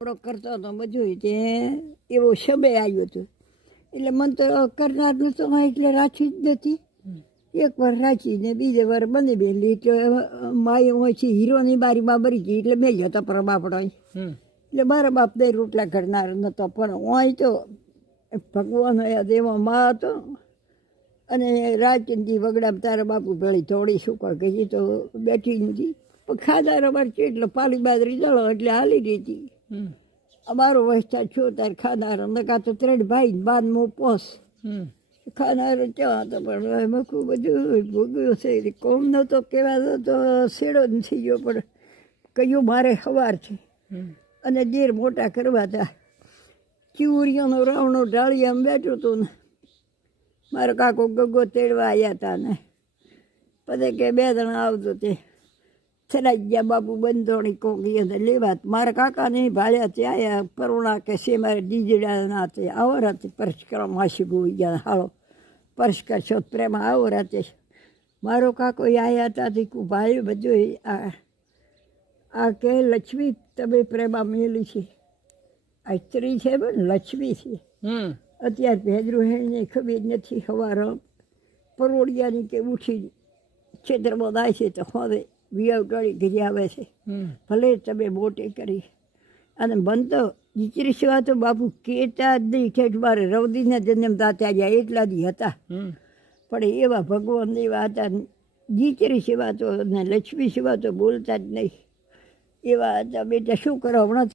થોડોક કરતો હતો બધું તે એવો શબે આવ્યો હતો એટલે મને તો કરનાર નતો એટલે રાખી જ નથી. એક વાર રાખીને બીજે વાર બની બેલી એટલે માય ઓછી હીરોની બારીમાં બરી ગઈ એટલે મેં જતો પર બાપડો એટલે મારા બાપ દઈ રોટલા કરનાર નતો પણ ઓય તો ભગવાન દેવા માં હતો અને રાજચંદી વગડા તારા બાપુ ભેળી થોડી શુકર કહી તો બેઠી નથી પણ ખાધા રબર છે એટલે પાલી બાજરી દળો એટલે હાલી રહી હતી. અમારો વસ્તા છો તાર ખાનાર નકા તો 3 ભાઈ બાદ મો પોસ ખાનાર ક્યાં હતો પણ એમાં ખૂબ બધું ભોગવ્યું છે. કોમ નતો કહેવાતો તો શેડો જ થઈ ગયો પણ કયું મારે સવાર છે અને દેર મોટા કરવા હતા. ચીવરીઓનો રાવણો ઢાળી આમ બેઠો હતો ને મારો કાકો ગગો તેડવા આવ્યા હતા ને પછી કે 2 જણા આવતો તે થરાઈ ગયા બાપુ બંધોણી કોકી અને લેવા મારા કાકાને ભાળ્યા તે આવ્યા પરુણા કે છે મારે ડીજડાના તે આવો રાતે પરસ્કર માસી ગોઈ ગયા હાલો પરસ્કર છો પ્રેમા આવો રાતે મારો કાકો આવ્યા હતા તે ભાઈ બધું આ કે લક્ષ્મી તમે પ્રેમા મેલી છે આ સ્ત્રી છે પણ લક્ષ્મી છે. અત્યારે ભેદરું હેને ખબર નથી સવાર પરોડિયાની કે ઉઠી ક્ષેત્રમાં જાય છે તો હવે વિયાવ ટળી ઘરી આવે છે ભલે તમે મોટી કરી અને મન તો દીકરી સિવાય તો બાપુ કહેતા જ નહીં ઠેઠ મારે રવદીના જન્મ તાત્યા ગયા એટલા દી હતા પણ એવા ભગવાન એવા હતા દીકરી સિવાય તો ને લક્ષ્મી સિવાય તો બોલતા જ નહીં એવા હતા. બેટા શું કરો હમણાં